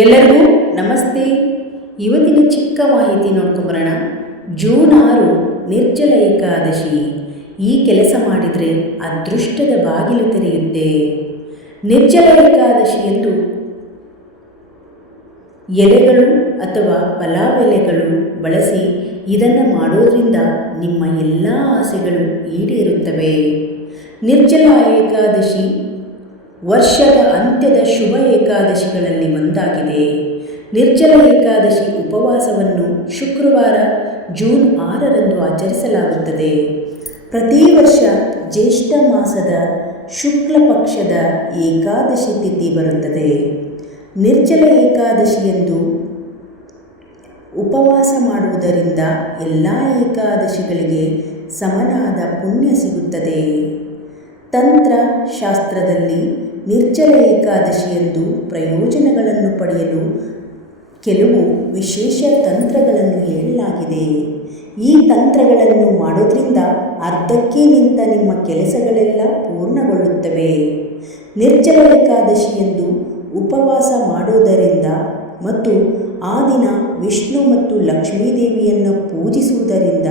ಎಲ್ಲರಿಗೂ ನಮಸ್ತೆ. ಇವತ್ತಿನ ಚಿಕ್ಕ ಮಾಹಿತಿ ನೋಡ್ಕೊಂಬರೋಣ. ಜೂನ್ ಆರು, ನಿರ್ಜಲ ಏಕಾದಶಿ. ಈ ಕೆಲಸ ಮಾಡಿದರೆ ಅದೃಷ್ಟದ ಬಾಗಿಲು ತೆರೆಯುತ್ತೆ. ನಿರ್ಜಲ ಏಕಾದಶಿ ಎಂದು ಎಲೆಗಳು ಅಥವಾ ಪಲಾವೆಲೆಗಳು ಬಳಸಿ ಇದನ್ನು ಮಾಡೋದ್ರಿಂದ ನಿಮ್ಮ ಎಲ್ಲ ಆಸೆಗಳು ಈಡೇರುತ್ತವೆ. ನಿರ್ಜಲ ಏಕಾದಶಿ ವರ್ಷದ ಅಂತ್ಯದ ಶುಭ ಏಕಾದಶಿಗಳಲ್ಲಿ ಒಂದಾಗಿದೆ. ನಿರ್ಜಲ ಏಕಾದಶಿ ಉಪವಾಸವನ್ನು ಶುಕ್ರವಾರ, ಜೂನ್ ಆರರಂದು ಆಚರಿಸಲಾಗುತ್ತದೆ. ಪ್ರತಿ ವರ್ಷ ಜ್ಯೇಷ್ಠ ಮಾಸದ ಶುಕ್ಲ ಪಕ್ಷದ ಏಕಾದಶಿ ತಿಥಿ ಬರುತ್ತದೆ. ನಿರ್ಜಲ ಏಕಾದಶಿಯಂದು ಉಪವಾಸ ಮಾಡುವುದರಿಂದ ಎಲ್ಲ ಏಕಾದಶಿಗಳಿಗೆ ಸಮನಾದ ಪುಣ್ಯ ಸಿಗುತ್ತದೆ. ತಂತ್ರ ಶಾಸ್ತ್ರದಲ್ಲಿ ನಿರ್ಜಲ ಏಕಾದಶಿಯಂದು ಪ್ರಯೋಜನಗಳನ್ನು ಪಡೆಯಲು ಕೆಲವು ವಿಶೇಷ ತಂತ್ರಗಳನ್ನು ಹೇಳಲಾಗಿದೆ. ಈ ತಂತ್ರಗಳನ್ನು ಮಾಡೋದ್ರಿಂದ ಅರ್ಧಕ್ಕೆ ನಿಂತ ನಿಮ್ಮ ಕೆಲಸಗಳೆಲ್ಲ ಪೂರ್ಣಗೊಳ್ಳುತ್ತವೆ. ನಿರ್ಜಲ ಏಕಾದಶಿಯಂದು ಉಪವಾಸ ಮಾಡುವುದರಿಂದ ಮತ್ತು ಆ ದಿನ ವಿಷ್ಣು ಮತ್ತು ಲಕ್ಷ್ಮೀದೇವಿಯನ್ನು ಪೂಜಿಸುವುದರಿಂದ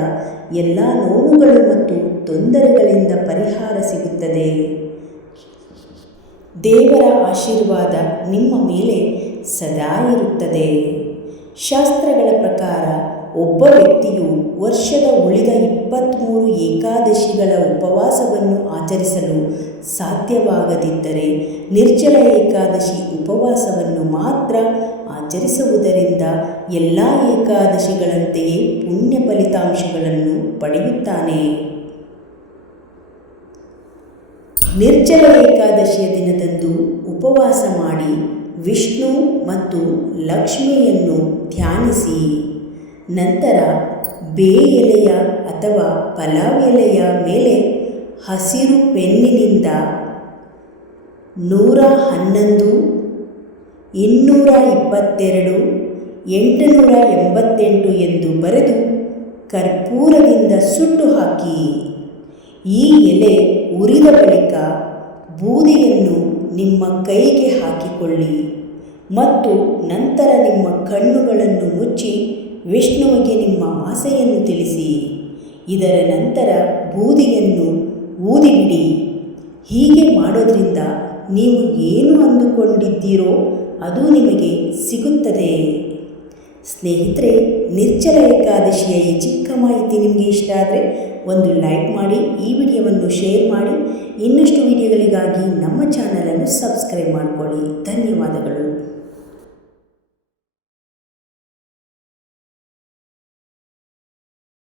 ಎಲ್ಲ ನೋವುಗಳು ಮತ್ತು ತೊಂದರೆಗಳಿಂದ ಪರಿಹಾರ ಸಿಗುತ್ತದೆ. ದೇವರ ಆಶೀರ್ವಾದ ನಿಮ್ಮ ಮೇಲೆ ಸದಾ ಇರುತ್ತದೆ. ಶಾಸ್ತ್ರಗಳ ಪ್ರಕಾರ ಒಬ್ಬ ವ್ಯಕ್ತಿಯು ವರ್ಷದ ಉಳಿದ ಇಪ್ಪತ್ತ್ಮೂರು ಏಕಾದಶಿಗಳ ಉಪವಾಸವನ್ನು ಆಚರಿಸಲು ಸಾಧ್ಯವಾಗದಿದ್ದರೆ ನಿರ್ಜಲ ಏಕಾದಶಿ ಉಪವಾಸವನ್ನು ಮಾತ್ರ ಆಚರಿಸುವುದರಿಂದ ಎಲ್ಲ ಏಕಾದಶಿಗಳಂತೆಯೇ ಪುಣ್ಯ ಫಲಿತಾಂಶಗಳನ್ನು ಪಡೆಯುತ್ತಾನೆ. ನಿರ್ಜಲ ಏಕಾದಶಿಯ ದಿನದಂದು ಉಪವಾಸ ಮಾಡಿ ವಿಷ್ಣು ಮತ್ತು ಲಕ್ಷ್ಮಿಯನ್ನು ಧ್ಯಾನಿಸಿ. ನಂತರ ಬೇ ಎಲೆಯ ಅಥವಾ ಪಲಾವ್ ಎಲೆಯ ಮೇಲೆ ಹಸಿರು ಪೆನ್ನಿನಿಂದ ನೂರ ಹನ್ನೊಂದು, ಇನ್ನೂರ ಇಪ್ಪತ್ತೆರಡು, ಎಂಟುನೂರ ಎಂಬತ್ತೆಂಟು ಎಂದು ಬರೆದು ಕರ್ಪೂರದಿಂದ ಸುಟ್ಟು ಹಾಕಿ. ಈ ಎಲೆ ಉರಿದ ಬಳಿಕ ಬೂದಿಯನ್ನು ನಿಮ್ಮ ಕೈಗೆ ಹಾಕಿಕೊಳ್ಳಿ ಮತ್ತು ನಂತರ ನಿಮ್ಮ ಕಣ್ಣುಗಳನ್ನು ಮುಚ್ಚಿ ವಿಷ್ಣುವಿಗೆ ನಿಮ್ಮ ಆಸೆಯನ್ನು ತಿಳಿಸಿ. ಇದರ ನಂತರ ಬೂದಿಯನ್ನು ಊದಿಬಿಡಿ. ಹೀಗೆ ಮಾಡೋದ್ರಿಂದ ನೀವು ಏನು ಅಂದುಕೊಂಡಿದ್ದೀರೋ ಅದು ನಿಮಗೆ ಸಿಗುತ್ತದೆ. ಸ್ನೇಹಿತರೆ, ನಿರ್ಜಲ ಏಕಾದಶಿಯ ಈ ಚಿಕ್ಕ ಮಾಹಿತಿ ನಿಮಗೆ ಇಷ್ಟ ಆದರೆ ಒಂದು ಲೈಕ್ ಮಾಡಿ, ಈ ವಿಡಿಯೋವನ್ನು ಶೇರ್ ಮಾಡಿ. ಇನ್ನಷ್ಟು ವಿಡಿಯೋಗಳಿಗಾಗಿ ನಮ್ಮ ಚಾನಲನ್ನು ಸಬ್ಸ್ಕ್ರೈಬ್ ಮಾಡಿಕೊಳ್ಳಿ. ಧನ್ಯವಾದಗಳು.